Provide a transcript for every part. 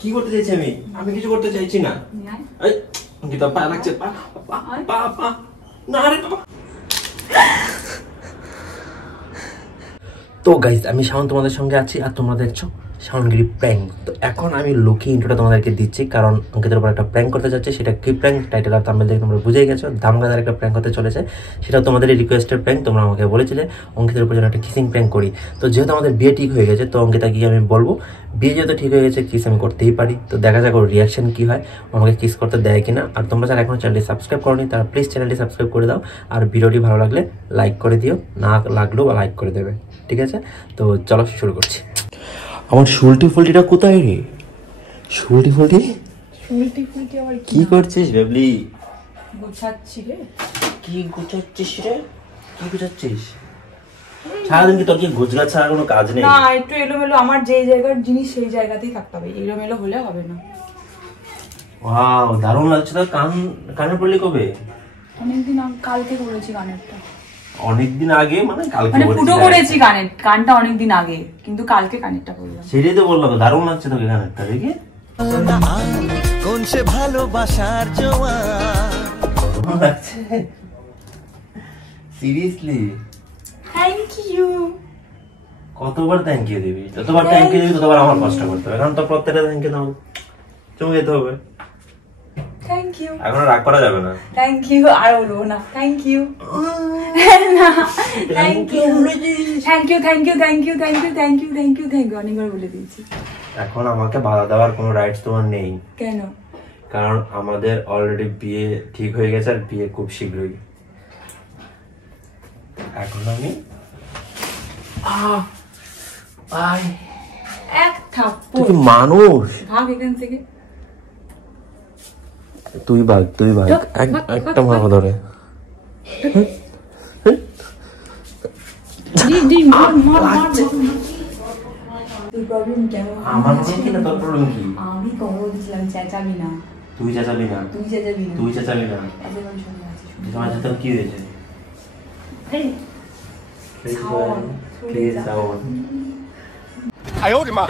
কি করতে চাইছি আমি? আমি কিছু করতে চাইছি না। এই অঙ্কিতা পা লাগছে, পা পা পা পা না রে বাবা। তো গাইস আমি শাওন তোমাদের সঙ্গে আছি আর তোমরা দেখছো শাওনগিরি প্র্যাঙ্ক। তো এখন আমি লুকি ইন্ট্রোটা তোমাদেরকে দিচ্ছি কারণ অঙ্কিতার উপর একটা প্র্যাঙ্ক করতে যাচ্ছে। সেটা কি প্র্যাঙ্ক টাইটেল আর থাম্বনেল দেখে তোমরা বুঝেই গেছো। দামগাদার একটা প্র্যাঙ্ক হতে চলেছে, সেটাও তোমাদের রিকোয়েস্টের প্র্যাঙ্ক। তোমরা আমাকে বলেছিলে অঙ্কিতার উপর যেন একটা কিসিং প্র্যাঙ্ক করি। তো যেহেতু আমাদের বিয়ে ঠিক হয়ে গেছে তো অঙ্কিতা গিয়ে আমি বলবো বিয়ে যেহেতু ঠিক হয়ে গেছে কিস আমি করতেই পারি। তো দেখা যাক ওর রিয়াকশন কি হয়, আমাকে কিস করতে দেয় কিনা। আর তোমরা যারা এখনো চ্যানেলটি সাবস্ক্রাইব করোনি তারা প্লিজ চ্যানেলটি সাবস্ক্রাইব করে দাও আর ভিডিওটি ভালো লাগলে লাইক করে দিও, না লাগলেও বা লাইক করে দেবে, ঠিক আছে? তো চলো শুরু করছি। আমার শুলটি ফুলটিটা কোথায় রে? শুলটি ফুলটি আবার কি করছিস বেবলি? গোছাচ্ছি রে। কি গোছাচ্ছিস রে? কি গোছাচ্ছিস? সারাদিন কি তোর কি গোছগাছ ছাড়া কোনো কাজ নেই? না, একটু এলোমেলো, আমার যেই জায়গার জিনিস সেই জায়গাতেই থাকতে হবে, এলোমেলো হলে হবে না। ওয়াও দারুণ লাগছে। তো কানে পড়লি কবে? অনেকদিন কালকে করেছি গানেরটা। অনেকদিন আগে মানে কালকে মানে ফুটো করেছি গানটা অনেকদিন আগে, কিন্তু কালকে কানেরটা করলাম। সেটাই তো বললাম দারুণ লাগছে তোকে গানেরটা দেখে। কোন সে ভালোবাসার জোয়ান লাগছে সিরিয়াসলি। Thank you. কতবার থ্যাংক ইউ দিবি? যতবার থ্যাংক ইউ দিবি ততবার আমার কষ্ট করতে হবে, কারণ তো প্রত্যেকটা থ্যাংক ইউ দাও চমকে যেতে হবে। Thank you. এখন রাগ করা যাবে না। থ্যাংক ইউ আর বলবো না। Thank you. Thank you thank you thank you thank you thank you thank you thank you thank you অনেকবার বলে দিয়েছি। এখন আমাকে বাধা দেওয়ার কোনো রাইটস তোমার নেই। কেন? কারণ আমাদের অলরেডি বিয়ে ঠিক হয়ে গেছে আর বিয়ে খুব শীঘ্রই। এখন আমি এক থাপ্পড় মানুষ ভাগ এখান থেকে। তুই ভাগ একটা মাথা ধরে আমার কি না তোর প্রবলেম কি? আমি কখনো দিছিলাম চেঁচাবি না। তুই চেঁচাবি না। তুই চেঁচাবি না। তুই চেঁচাবি না। তোমার সাথে কি হয়েছে? প্লিজ সাউন্ড আয়ো রে মা।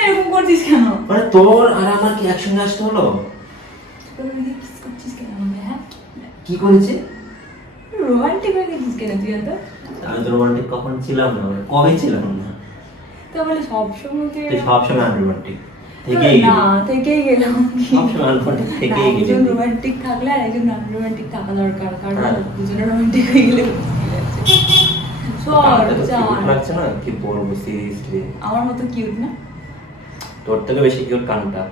এরকম করছিস কেন? মানে তোর আর আমার কি একসঙ্গে আসতে হলো? কি করেছে? রোমান্টিক হয়ে গেছিস কেন তুই? আমি তো রোমান্টিক কখন ছিলাম না, কবে ছিলাম না। তাহলে সবসময় তুই সবসময় আনরোমান্টিক থেকেই গেলি। না থেকেই গেলাম। সবসময় আনরোমান্টিক থেকেই গেলি। একজন রোমান্টিক থাকলে আর একজন নন রোমান্টিক থাকা দরকার, কারণ দুজনে রোমান্টিক হয়ে গেলে লাগছে না কি বলবো সিরিয়াসলি। আমার মতো কিউট না? তোর থেকে বেশি কিউট কানটা।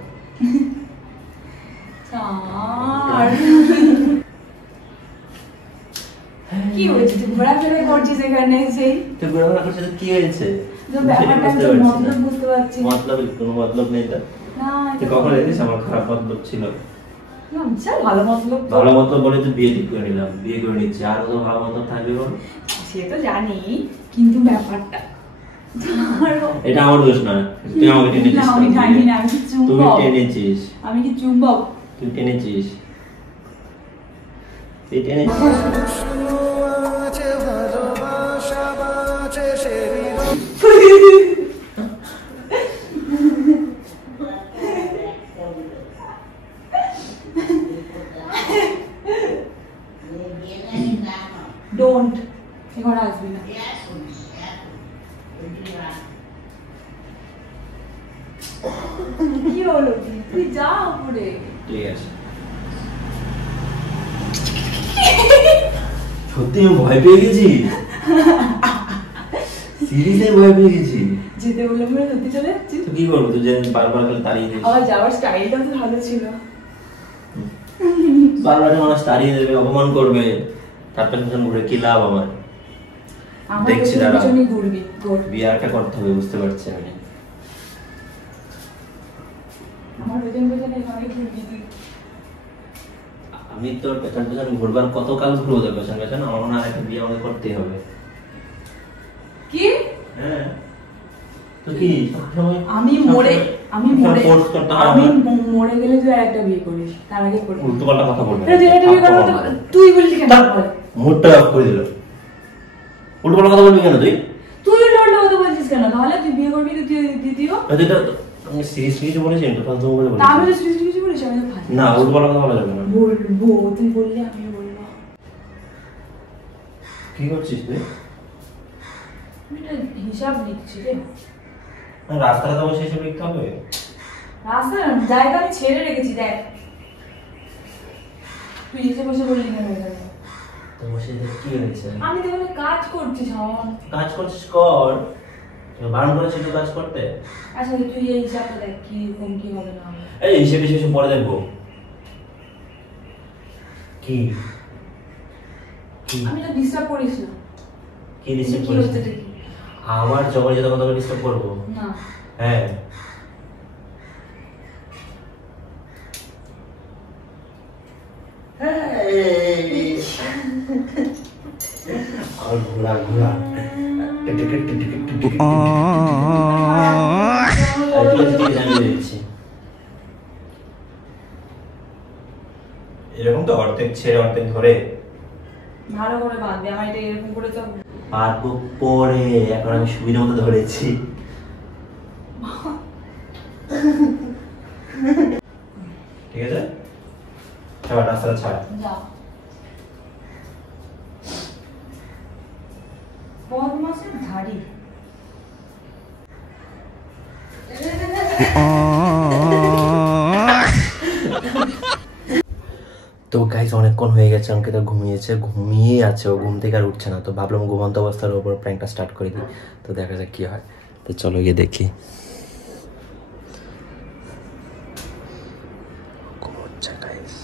কি হয়েছে? তুই ঘোরাফেরা করছিস এখানে? সেই তুই ঘোরাফেরা করছিস কি হয়েছে? বুঝতে পারছি মতলব কোনো মতলব নেই তো। তুই কখন এসেছিস? আমার খারাপ মতলব ছিল। ভালো মতলব বলে তুই বিয়ে ঠিক করে নিলাম, বিয়ে করে নিচ্ছি। আর তো ভালো মতলব থাকবে বল? সে তো জানি, কিন্তু ব্যাপারটা এটা আমার দোষ না। তুই আমাকে টেনেছিস। আমি জানি না, আমি চুপ। তুই টেনেছিস। আমি কি চুপ? তুই টেনেছিস। তুই টেনেছিস। ডোন্ট এখন আসবি না। কি হলো? তুই যা উপরে। ঠিক আছে। সত্যি আমি ভয় পেয়ে গেছি। সিরিয়াসলি ভয় পেয়ে গেছি। যেতে বললাম না, সত্যি চলে যাচ্ছি। তো কি করবো? তুই যে বারবার খালি তাড়িয়ে দিস। আমার যাওয়ার স্টাইলটা তো ভালো ছিল। বারবার মানুষ তাড়িয়ে দেবে, অপমান করবে, তার পেছনে ঘুরে কি লাভ আমার? দেখছি দাঁড়া, বিয়ে একটা করতে হবে, বুঝতে পারছি আমি। আমি তোর পেছন পেছন ঘুরবার কত কাল ঘুরবো তোর পেছন পেছন? আমার মনে হয় একটা বিয়ে আমাকে করতেই হবে। কি? হ্যাঁ তো কি আমি মরে গেলে তুই একটা বিয়ে করিস, তার আগে করিস। উল্টো পাল্টা কথা বলবি তুই বললি কেন? মুডটা অফ করে দিল। উল্টো পাল্টা কথা বলবি কেন তুই? তুই উল্টো কথা বলছিস কেন? তাহলে তুই বিয়ে করবি তো তুই দ্বিতীয়? এটা আমি সিরিয়াসলি কিছু বলেছি, এটা ফালতু করে বলেছি। আমি তো সিরিয়াসলি কিছু বলিস, আমি তো ফালতু না, উল্টো পাল্টা কথা বলা যাবে না। বলবো, তুই বললি আমিও বলবো। কি করছিস তুই? আমি একটা হিসাব লিখছি রে। রাস্তাটা তো শেষে লিখতে হবে। রাস্তা জায়গা আমি ছেড়ে রেখেছি, দেখ। তুই এসে বসে বললি কেন? তো বসে কি হয়েছে? আমি তো এখানে কাজ করছি। কাজ করছিস কর, বারণ করেছিস তো কাজ করতে। আচ্ছা তুই এই হিসাবটা দেখ কি রকম কি হবে না হবে। এই হিসেবে শেষে পরে দেখবো। কি আমি তো ডিস্টার্ব করিস না। কি ডিস্টার্ব কি করিস? হচ্ছে দেখি। আমার যখন যেটা কথা ডিস্টার্ব করবো না। হ্যাঁ আর ঘোরা ঘোরা এরকম তো অর্ধেক ছেড়ে অর্ধেক ধরে ভালো করে বাঁধবি। আমার এটা এরকম করে তো পারবো পরে, এখন আমি সুবিধা মতো ধরেছি। ঠিক আছে, ছাড় রাস্তাটা ছাড়। যা বদমাসের ধাড়ি। তো গাইস অনেকক্ষণ হয়ে গেছে, অঙ্কিতা ঘুমিয়েছে, ঘুমিয়ে আছে, ও ঘুম থেকে আর উঠছে না। তো ভাবলাম ঘুমন্ত অবস্থার উপর প্র্যাঙ্কটা স্টার্ট করে দিই, তো দেখা যাক কি হয়। তো চলো গিয়ে দেখি। ঘুমোচ্ছে গাইস।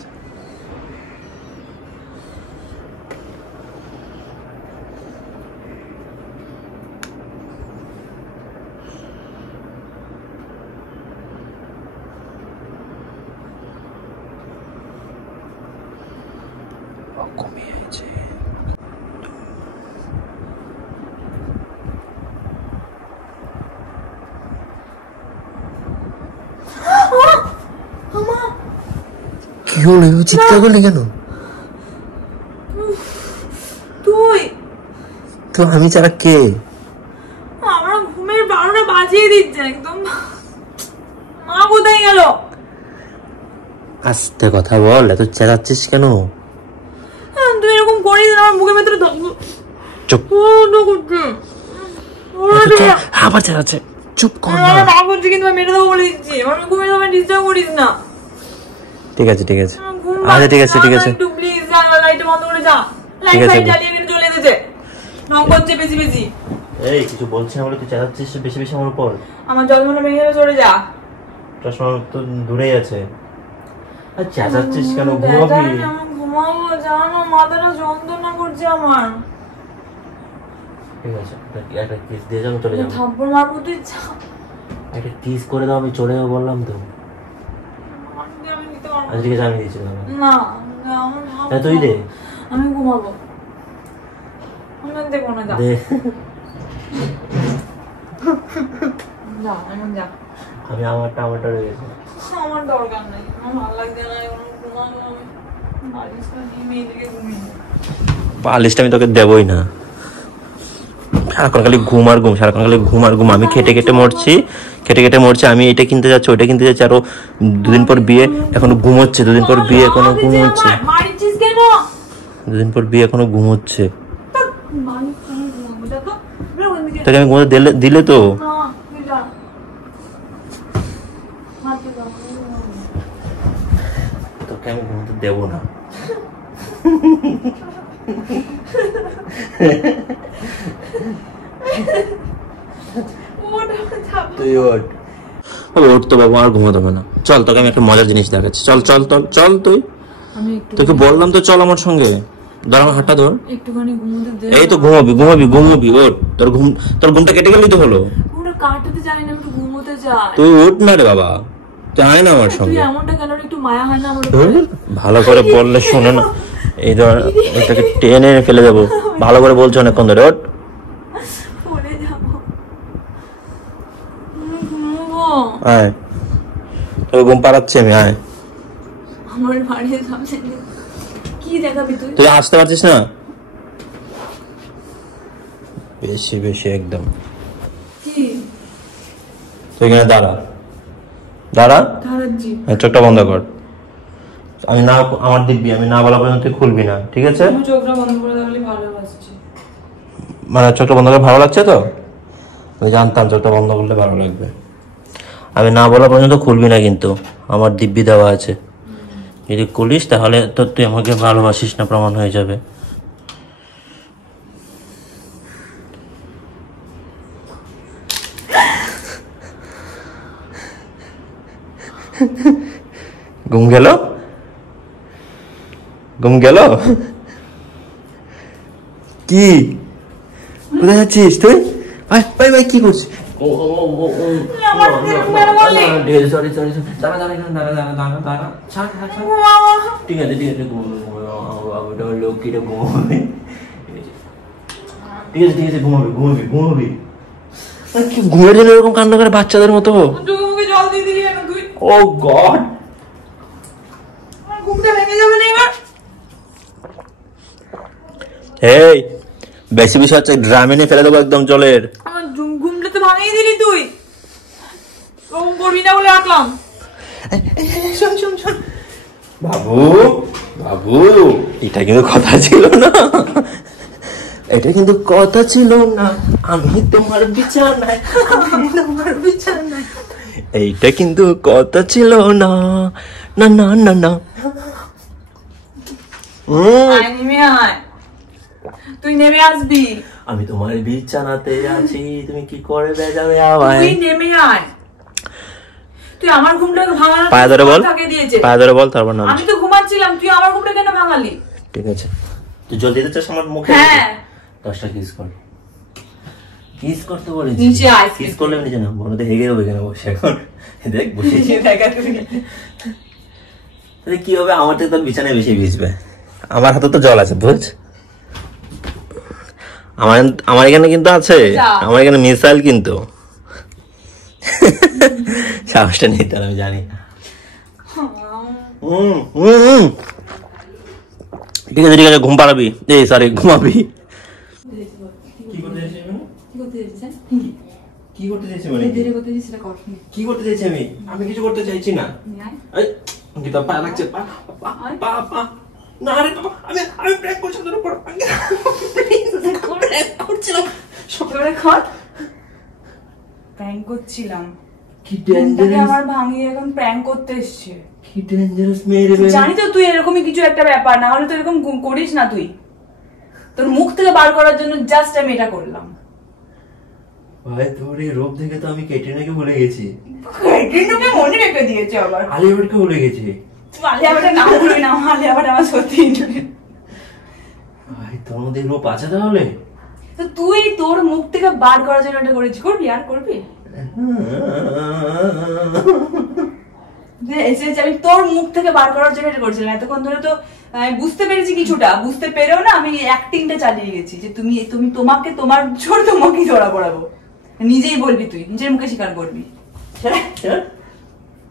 ঘুমিয়েছে। কি হলো? চিৎকার করলি কেন? তুই তো আমি ছাড়া কে? আমার ঘুমের 12টা বাজিয়ে দিচ্ছে একদম। মা কোথায় গেল? আস্তে কথা বল, এত চেঁচাচ্ছিস কেন? তুই এরকম করিস না, আমার বুকের ভেতরে চুপ। আবার চেঁচাচ্ছে, চুপ কর না। মা বলছি কিন্তু আমি মেরে দেবো বলে দিচ্ছি। আমার ঘুমের সময় ডিস্টার্ব করিস না। ঠিক আছে ঠিক আছে, আচ্ছা ঠিক আছে ঠিক আছে। একটু প্লিজ লাইট বন্ধ করে যা। ঠিক আছে। লাইট জ্বালিয়ে নিয়ে চলে এসেছে। নক করছে বেশি বেশি। এই কিছু বলছি না বলে তুই চেঁচাচ্ছিস বেশি বেশি আমার উপর। আমার জলমনে ভেঙে যাবে, চলে যা। চশমা তো দূরেই আছে। আর চেঁচাচ্ছিস কেন? ঘুমাবি। ঘুমাবো, জানো মাথাটা যন্ত্রণা করছে আমার। ঠিক আছে, একটা কিস দিয়ে যাবো, চলে যাবো। থাপ্পড় মারবো, তুই যা। একটা কিস করে দাও, আমি চলে যাবো বললাম তো। আমি নিতে পারবো আজকে আমি দিয়েছি না। আমার ভালো তুই দে। আমি ঘুমাবো। আমি দেবো না, যা। দে। যা, এমন যা। আমি আমারটা রয়ে গেছে। আমার দরকার নেই, আমার ভালো লাগছে না। ঘুমাবো আমি। বালিশটা নিয়ে মেয়েদিকে ঘুমিয়ে। বালিশটা আমি তোকে দেবই না। সারাক্ষণ খালি ঘুম আর ঘুম, সারাক্ষণ খালি ঘুম আর ঘুম। আমি খেটে খেটে মরছি। আমি এটা কিনতে যাচ্ছি, ওইটা কিনতে যাচ্ছি, আরো 2 দিন পর বিয়ে, এখনো ঘুমোচ্ছে। 2 দিন পর বিয়ে, এখনো ঘুমোচ্ছে। 2 দিন পর বিয়ে, এখনো ঘুমোচ্ছে। তোকে আমি ঘুমোতে দিলে তো। তোকে আমি ঘুমোতে দেবো না। তুই ওঠ তো বাবা, আর ঘুমাতে হবে না। চল, তোকে আমি একটা মজার জিনিস দেখাচ্ছি। চল চল চল চল, তোকে বললাম তো চল আমার সঙ্গে। ধর আমার হাতটা ধর। একটুখানি ঘুমোতে দে। এই তো ঘুমাবি। ওঠ, তোর ঘুমটা কেটে গেলেই তো হলো। ওটা কাটতে চাই না, একটু ঘুমোতে চাই। তুই ওঠ না রে বাবা, তুই আয় না আমার তুই সঙ্গে। এমনটা কেন? একটু মায়া হয় না আমার? ভালো করে বললে শোনে না। এই ধর, এটাকে টেনে ফেলে দেবো। ভালো করে বলছো অনেকক্ষণ ধরে। ওঠ। পড়ে যাবো। আয়, তোকে ঘুম পাড়াচ্ছি আমি, আয়। আমার বাড়ির সামনে কি দেখাবি তুই? তুই আসতে পারছিস না? বেশি বেশি একদম। কি? তুই এখানে দাঁড়া, দাঁড়া, দাঁড়াচ্ছি। চোখটা বন্ধ কর। আমি না, আমার দিব্যি, আমি না বলা পর্যন্ত তুই খুলবি না, ঠিক আছে? আমি চোখটা বন্ধ করে দাঁড়ালে ভালোবাসছি। মানে চোখটা বন্ধ করে ভালো লাগছে তো? আমি জানতাম চোখটা বন্ধ করলে ভালো লাগবে। আমি না বলা পর্যন্ত খুলবি না কিন্তু, আমার দিব্যি দেওয়া আছে। যদি খুলিস তাহলে তো তুই আমাকে ভালোবাসিস না প্রমাণ হয়ে যাবে। ঘুম গেল, ঘুম গেল। কি কোথায় যাচ্ছিস তুই? ভাই ভাই ভাই কি করছিস? ঠিক আছে ঠিক আছে, ঘুমাবি ঘুমাবি ঘুমাবি। কি ঘুমের জন্য এরকম কান্না করে বাচ্চাদের মতো? জল দিয়ে দিলি কেন তুই? ও গড, আমার ঘুমটা ভেঙে যাবে না এবার? এই বেশি বেশি হচ্ছে, ড্রামে নিয়ে ফেলে দেবো একদম জলের। আমার ঘুমটা তো ভাঙিয়ে দিলি তুই। ওরকম করবি না বলে রাখলাম। শোন শোন শোন বাবু, বাবু এটা কিন্তু কথা ছিল না, এটা কিন্তু কথা ছিল না। আমি তোমার বিছানায়, আমি তোমার বিছানায়, এইটা কিন্তু কথা ছিল না, না না না না। নেমে আয়, তুই নেমে আসবি। আমি তোমার বিছানাতে আছি, তুমি কি করে বেজাবে আমায়? তুই নেমে আয়। তুই আমার ঘুমটাকে ভাঙানোর পায়ে ধরে বল, তাকে দিয়েছে। পায়ে ধরে বল, তারপর নাম। আমি তো ঘুমাচ্ছিলাম, তুই আমার ঘুমটা কেন ভাঙালি? ঠিক আছে, তুই জল দিতে চাস আমার মুখে? হ্যাঁ 10টা কিস কর, কিস করতে বলেছি। নিচে আয়। কিস করলে আমি নিচে না, বলতে হেগে হবে কেন বসে এখন? দেখ বসেছি। তাহলে কি হবে, আমার থেকে তোর বিছানায় বেশি ভিজবে। আমার হাতে তো জল আছে বুঝ, আমার এখানে কিন্তু আছে, আমার এখানে মিসাইল কিন্তু। সাহসটা নেই তার, আমি জানি। ঠিক আছে ঠিক আছে, ঘুম পাড়াবি, এই সরি ঘুমাবি। কি করতে চাইছি আমি? কি করতে চাইছি মানে? কি করতে চাইছি আমি? আমি কিছু করতে চাইছি না। এই অঙ্কিতা পা লাগছে, পা পা পা পা। না রে বাবা, আমি প্র্যাঙ্ক করছি তোর উপর। প্র্যাঙ্ক করছিলাম। সকালে খট প্র্যাঙ্ক করছিলাম। কি ডেঞ্জারাস, আমার ভাঙিয়ে এখন প্র্যাঙ্ক করতে এসেছে। কি ডেঞ্জারাস মেয়ে রে। জানি তো তুই এরকমই কিছু একটা ব্যাপার, না হলে তো এরকম করিস না তুই। তোর মুখ থেকে বার করার জন্য জাস্ট আমি এটা করলাম। ভাই তোর এই রূপ দেখে তো আমি ক্যাটরিনাকে ভুলে গেছি। ক্যাটরিনাকে মনে রেখে দিয়েছে আবার। আলিয়া ভাটকে ভুলে গেছি। আলিয়া ভাটের নাম বলবি না, আলিয়া ভাট আমার সত্যি। ভাই তোর মধ্যে রূপ আছে তাহলে? তো তুই তোর মুখ থেকে বার করার জন্য এটা করেছিস, করবি আর করবি? এসেছে আমি তোর মুখ থেকে বার করার জন্য এটা করছিলাম। এতক্ষণ ধরে তো বুঝতে পেরেছি কিছুটা, বুঝতে পেরেও না আমি অ্যাক্টিংটা চালিয়ে গেছি যে তুমি তোমাকে তোমার জোর তোমাকেই ধরা পড়াবো। নিজেই বলবি, তুই নিজের মুখে স্বীকার করবি।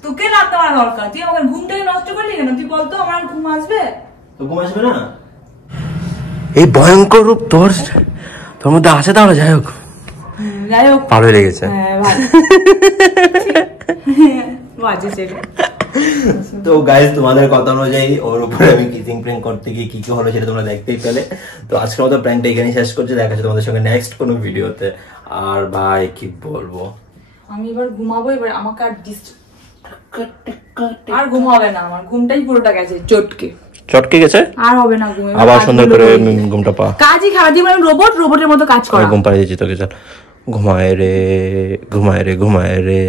তোকে না তোমার দরকার, তুই আমার ঘুমটাকে নষ্ট করলি কেন? তুই বলতো আমার ঘুম আসবে? তো ঘুম আসবে না? এই ভয়ঙ্কর রূপ তোর মধ্যে আছে তাহলে? যাই হোক ভালোই লেগেছে। তো গাইস তোমাদের কথা অনুযায়ী ওর উপরে আমি কিসিং প্র্যাঙ্ক করতে গিয়ে কি কি হলো সেটা তোমরা দেখতেই পেলে। তো আজকের মতো প্র্যাঙ্কটা এখানেই শেষ করছি, দেখা যাচ্ছে তোমাদের সঙ্গে নেক্সট কোনো ভিডিওতে। আর ভাই কি বলবো, আমি এবার ঘুমাবো, এবার আমাকে আর ঘুম হবে না, আমার ঘুমটাই পুরোটা গেছে চটকে গেছে, আর হবে না ঘুম। আবার সুন্দর করে ঘুমটা পা। কাজই খারাপ দিয়ে মানে রোবটের মতো কাজ করা। ঘুম পাড়িয়ে দিচ্ছি তোকে, চল ঘুমায় রে ঘুমায় রে ঘুমায় রে।